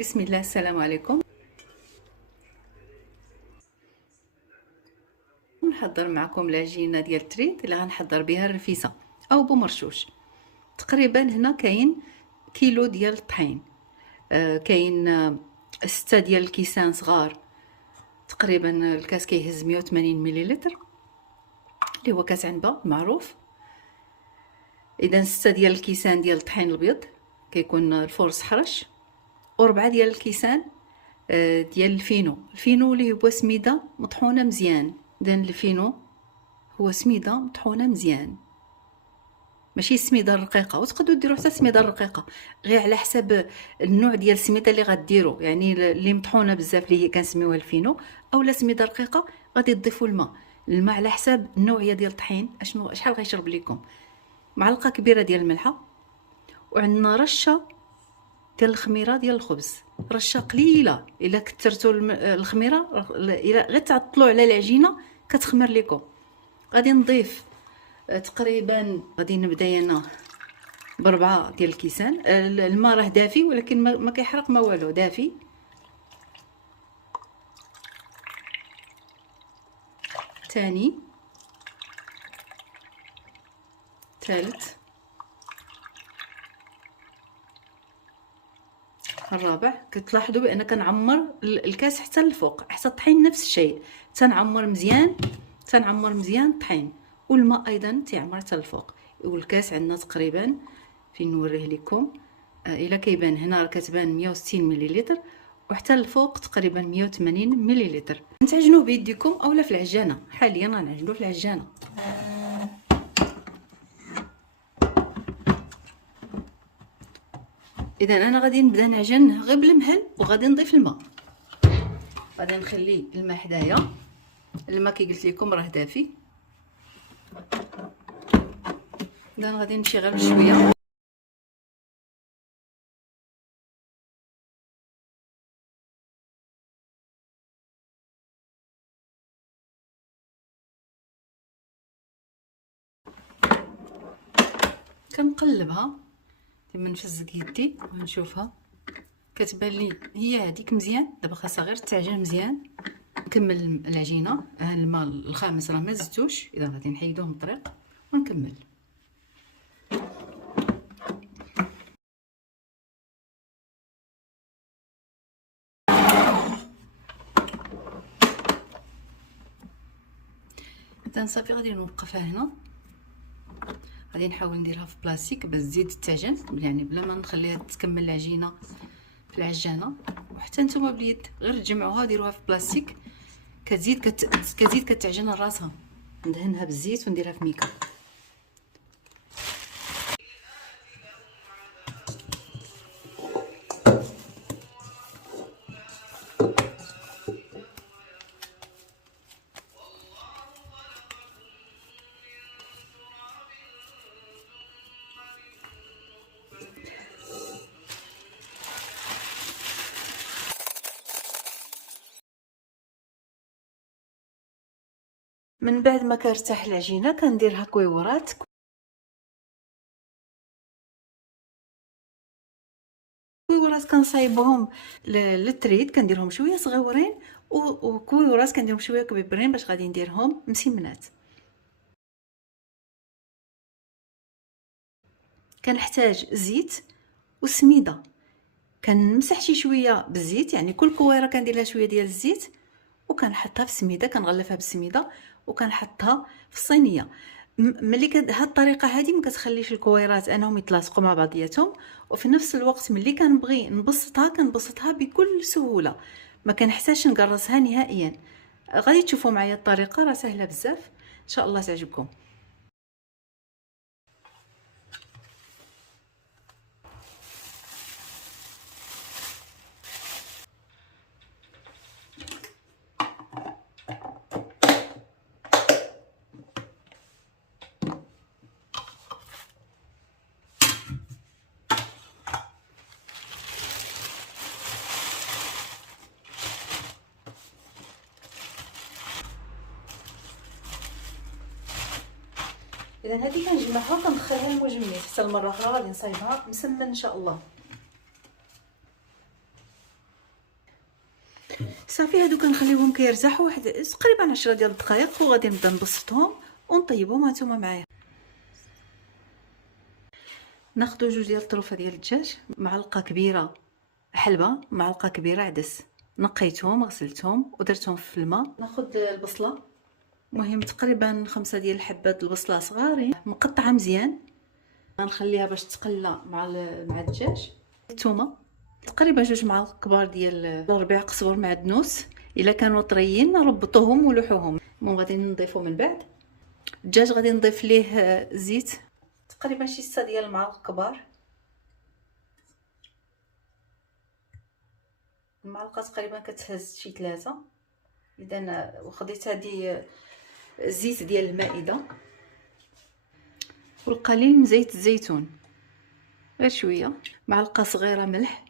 بسم الله. السلام عليكم. نحضر معكم العجينه ديال التريد اللي غنحضر بها الرفيسه او بومرشوش. تقريبا هنا كاين كيلو ديال الطحين، كاين 6 ديال الكيسان صغار. تقريبا الكاس كيهز 180 مليلتر اللي هو كاس عنبه معروف. اذا 6 ديال الكيسان ديال الطحين الابيض كيكون الفرص حرش، و4 ديال الكيسان ديال الفينو اللي هو سميده مطحونه مزيان. اذا الفينو هو سميده مطحونه مزيان، ماشي السميده الرقيقه. وتقدروا ديروا حتى السميده الرقيقه، غير على حسب النوع ديال السميده اللي غديروا. يعني اللي مطحونه بزاف اللي هي كنسميوها الفينو، اولا سميده رقيقه غادي تضيفوا الماء على حسب النوعيه ديال الطحين شحال غيشرب لكم. معلقه كبيره ديال الملحه، وعندنا رشه ديال الخميره ديال الخبز، رشه قليله. الا كثرتوا الخميره الا غير تعطلوا على العجينه كتخمر لكم. غادي نضيف تقريبا، غادي نبدا انا ب4 ديال الكيسان. الماء راه دافي ولكن ما كيحرق ما والو، دافي. ثاني، ثالث، الرابع. كتلاحظوا بان كنعمر الكاس حتى الفوق، حتى الطحين نفس الشيء، تنعمر مزيان الطحين، والماء ايضا تيعمر حتى الفوق. والكاس عندنا تقريبا، فين نوريه لكم، الا كيبان هنا راه كتبان 160 مليلتر، وحتى الفوق تقريبا 180 مليلتر. نتعجنوه بيديكم اولا في العجانه. حاليا غنعجنوه في العجانه. اذا انا غادي نبدا نعجن غير بالمهل، وغادي نضيف الماء. غادي نخلي الماء حدايا. الماء كي قلت لكم راه دافي. اذا غادي نمشي غير بشويه. كنقلبها كما نفزق يدي ونشوفها، كتبان لي هي هذيك مزيان. دابا خاصها غير تعجن مزيان. نكمل العجينه. الماء الخامس راه ما زدتوش، اذا غادي نحيدوه من الطريق ونكمل. اذا صافي غادي نوقفها هنا. غادي نحاول نديرها في بلاستيك باش تزيد تعجن، يعني بلا ما نخليها تكمل العجينه في العجانه. وحتى نتوما باليد غير تجمعوها ديروها في بلاستيك، كتزيد كتعجن راسها. ندهنها بالزيت ونديرها في ميكا. من بعد ما كرتاح العجينه كنديرها كويورات. كويورات كنصايبهم للتريد، كنديرهم شويه صغيورين، وكويورات كنديرهم شويه كبيرين باش غادي نديرهم مسمنات. كنحتاج زيت وسميده. كنمسح شي شويه بالزيت، يعني كل كويره كندير لها شويه ديال الزيت، وكنحطها في السميده، كنغلفها بالسميده وكنحطها في الصينيه. ملي هاد الطريقه هذه ما كتخليش الكويرات انهم يتلاصقوا مع بعضياتهم، وفي نفس الوقت ملي كنبغي كنبسطها بكل سهوله، ما كنحتاجش نقرصها نهائيا. غادي تشوفوا معايا الطريقه راه سهله بزاف، ان شاء الله تعجبكم. اذا هذه كنجمعها وكندخلها للمجمد، حتى المره اخرى غادي نصايبها مسمن ان شاء الله. صافي هادو كنخليوهم كيرتاحوا واحد تقريبا 10 ديال الدقائق، وغادي نبدا نبسطهم ونطيبهم هانتوما معايا. ناخدو جوج ديال الطروفه ديال الدجاج، معلقه كبيره حلبه، معلقه كبيره عدس، نقيتهم غسلتهم ودرتهم في الماء. ناخد البصله، مهم تقريبا 5 ديال الحبات البصله صغارين مقطعه مزيان، غنخليها باش تقلى مع الدجاج. الثومه تقريبا 2 معالق كبار ديال ربيع قزبر معدنوس، الا كانوا طريين ربطوهم ولوحوهم. غادي نضيفو من بعد الدجاج، غادي نضيف ليه زيت تقريبا شي 6 ديال المعالق كبار، المعلقه تقريبا كتهز شي 3. اذا وخديت هذه زيت ديال المائده، والقليل من زيت الزيتون، غير شويه، معلقه صغيره ملح،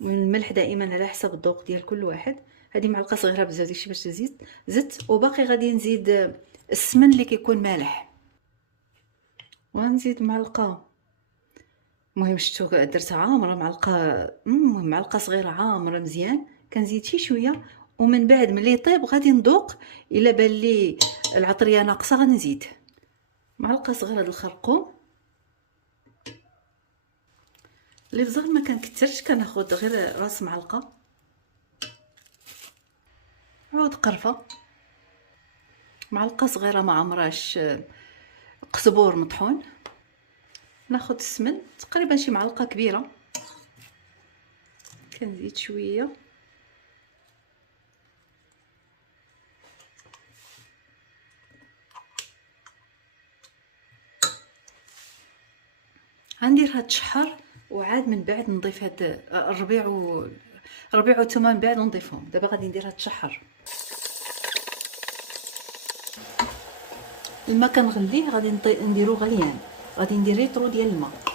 والملح دائما على حسب الذوق ديال كل واحد. هذه معلقه صغيره بزاف داكشي باش تزيد زدت. وباقي غادي نزيد السمن اللي كيكون مالح، وغنزيد معلقه، المهم شتو درتها عامره، معلقه صغيره عامره مزيان. كنزيد شي شويه، ومن بعد ملي يطيب غادي نذوق، الا بان لي العطريه ناقصه غنزيد معلقه صغيره د الخرقوم. اللي بزاف ما كنكثرش، كناخذ غير راس معلقه. عود قرفه، معلقه صغيره ما عمراش قزبور مطحون. ناخذ السمن تقريبا شي معلقه كبيره، كنزيد شويه، غندير هاد الشحر، وعاد من بعد نضيف هاد الربيع والثومه من بعد نضيفهم. دابا غادي ندير هاد الشحر. الماء كنغليه، غادي نديرو غليان، غادي ندير ريطرو ديال الماء.